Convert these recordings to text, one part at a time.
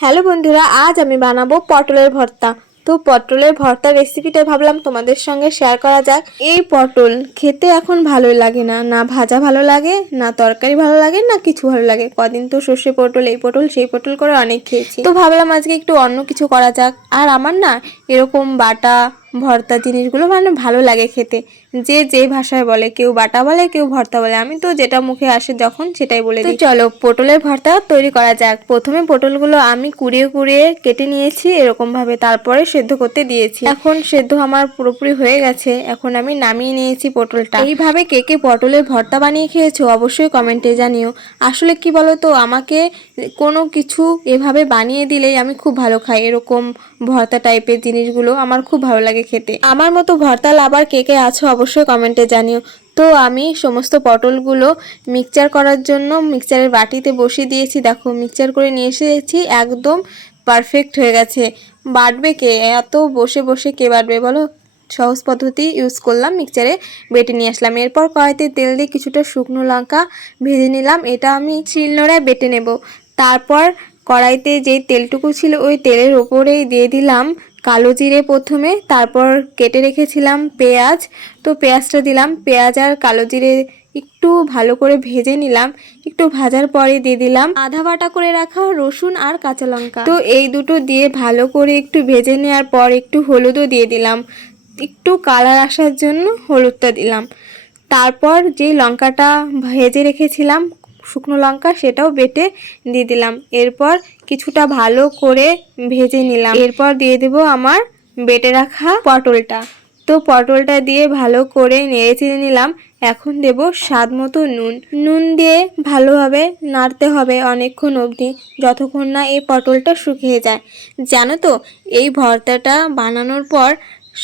Hello বন্ধুরা, আজ আমি বানাবো পটলের ভর্তা। তো পটলের ভর্তা রেসিপিটা ভাবলাম তোমাদের সঙ্গে শেয়ার করা যাক। এই পটল খেতে এখন ভালোই লাগে না, না ভাজা ভালো লাগে, না তরকারি ভালো লাগে, না কিছু ভালো লাগে। কদিন তো সর্ষে পটল, এই পটল সেই পটল করে অনেক খেয়েছি। তো ভাবলাম আজকে একটু অন্য কিছু করা যাক। আর আমার না এরকম বাটা ভর্তা জিনিসগুলো মানে ভালো লাগে খেতে। যে যে ভাষায় বলে, কেউ বাটা বলে, কেউ ভর্তা বলে, আমি তো যেটা মুখে আসে যখন সেটাই বলে দিই। চলো পটলের ভর্তা তৈরি করা যাক। প্রথমে পটলগুলো আমি কুড়িয়ে কুড়িয়ে কেটে নিয়েছি এরকম ভাবে, তারপরে সেদ্ধ করতে দিয়েছি। এখন সেদ্ধ আমার পুরোপুরি হয়ে গেছে, এখন আমি নামিয়ে নিয়েছি পটলটা। এইভাবে কে কে পটলের ভর্তা বানিয়ে খেয়েছো অবশ্যই কমেন্টে জানিও। আসলে কি বলো তো, আমাকে কোনো কিছু এভাবে বানিয়ে দিলেই আমি খুব ভালো খাই। এরকম ভর্তা টাইপের জিনিসগুলো আমার খুব ভালো লাগে খেতে। আমার মতো ভর্তা লাভার কে কে আছো অবশ্যই কমেন্টে জানিও। তো আমি সমস্ত পটলগুলো মিক্সচার করার জন্য মিক্সচারের বাটিতে বসিয়ে দিয়েছি। দেখো মিক্সচার করে নিয়ে এসেছি, একদম পারফেক্ট হয়ে গেছে। বাটবে কে? এত বসে বসে কে বাটবে বলো? সহজ পদ্ধতি ইউজ করলাম, মিক্সচারে বেটে নিয়ে আসলাম। এরপর কড়াইতে তেল দিয়ে কিছুটা শুকনো লঙ্কা ভেজে নিলাম, এটা আমি শিলনোড়ায় বেটে নেব। তারপর কড়াইতে যেই তেলটুকু ছিল ওই তেলের ওপরেই দিয়ে দিলাম কালো জিরে প্রথমে, তারপর কেটে রেখেছিলাম পেঁয়াজ। তো পেঁয়াজটা দিলাম, পেঁয়াজ আর কালো জিরে একটু ভালো করে ভেজে নিলাম। একটু ভাজার পরে দিয়ে দিলাম আধা বাটা করে রাখা রসুন আর কাঁচা লঙ্কা। তো এই দুটো দিয়ে ভালো করে একটু ভেজে নেওয়ার পর একটু হলুদও দিয়ে দিলাম, একটু কালার আসার জন্য হলুদটা দিলাম। তারপর যেই লঙ্কাটা ভেজে রেখেছিলাম শুকনো লঙ্কা, সেটাও বেটে দিয়ে দিলাম। এরপর কিছুটা ভালো করে ভেজে নিলাম। এরপর দিয়ে দেব আমার বেটে রাখা পটলটা। তো পটলটা দিয়ে ভালো করে নেড়ে চেড়ে নিলাম। এখন দেব স্বাদ মতো নুন। নুন দিয়ে ভালোভাবে নাড়তে হবে অনেকক্ষণ অবধি, যতক্ষণ না এই পটলটা শুকিয়ে যায়। জানো তো, এই ভর্তাটা বানানোর পর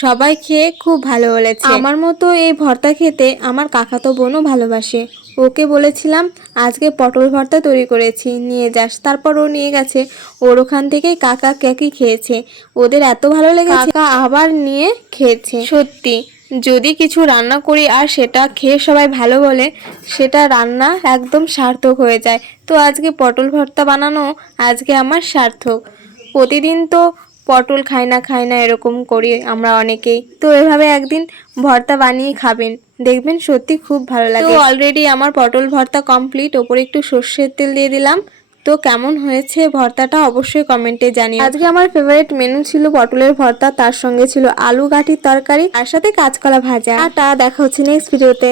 সবাই খেয়ে খুব ভালো বলেছে। আমার মতো এই ভর্তা খেতে আমার কাকাতো বোনও ভালোবাসে। ওকে বলেছিলাম আজকে পটল ভর্তা তৈরি করেছি, নিয়ে যাস। তারপর ও নিয়ে গেছে, ওর ওখান থেকেই কাকা কাকি খেয়েছে, ওদের এত ভালো লেগেছে কাকা আবার নিয়ে খেয়েছে। সত্যি যদি কিছু রান্না করি আর সেটা খেয়ে সবাই ভালো বলে, সেটা রান্না একদম সার্থক হয়ে যায়। তো আজকে পটল ভর্তা বানানো আজকে আমার সার্থক। প্রতিদিন তো পটল খাই না এরকম করি আমরা অনেকেই। তো এভাবে একদিন ভর্তা বানিয়ে খাবেন, দেখবেন সত্যি খুব ভালো লাগে। তো অলরেডি আমার পটল ভর্তা কমপ্লিট, ওপরে একটু সর্ষের তেল দিয়ে দিলাম। তো কেমন হয়েছে ভর্তাটা অবশ্যই কমেন্টে জানিও। আজকে আমার ফেভারিট মেনু ছিল পটলের ভর্তা, তার সঙ্গে ছিল আলু গাঠির তরকারি, আর সাথে কাঁচকলা ভাজা। আর তা দেখা হচ্ছে নেক্সট ভিডিওতে।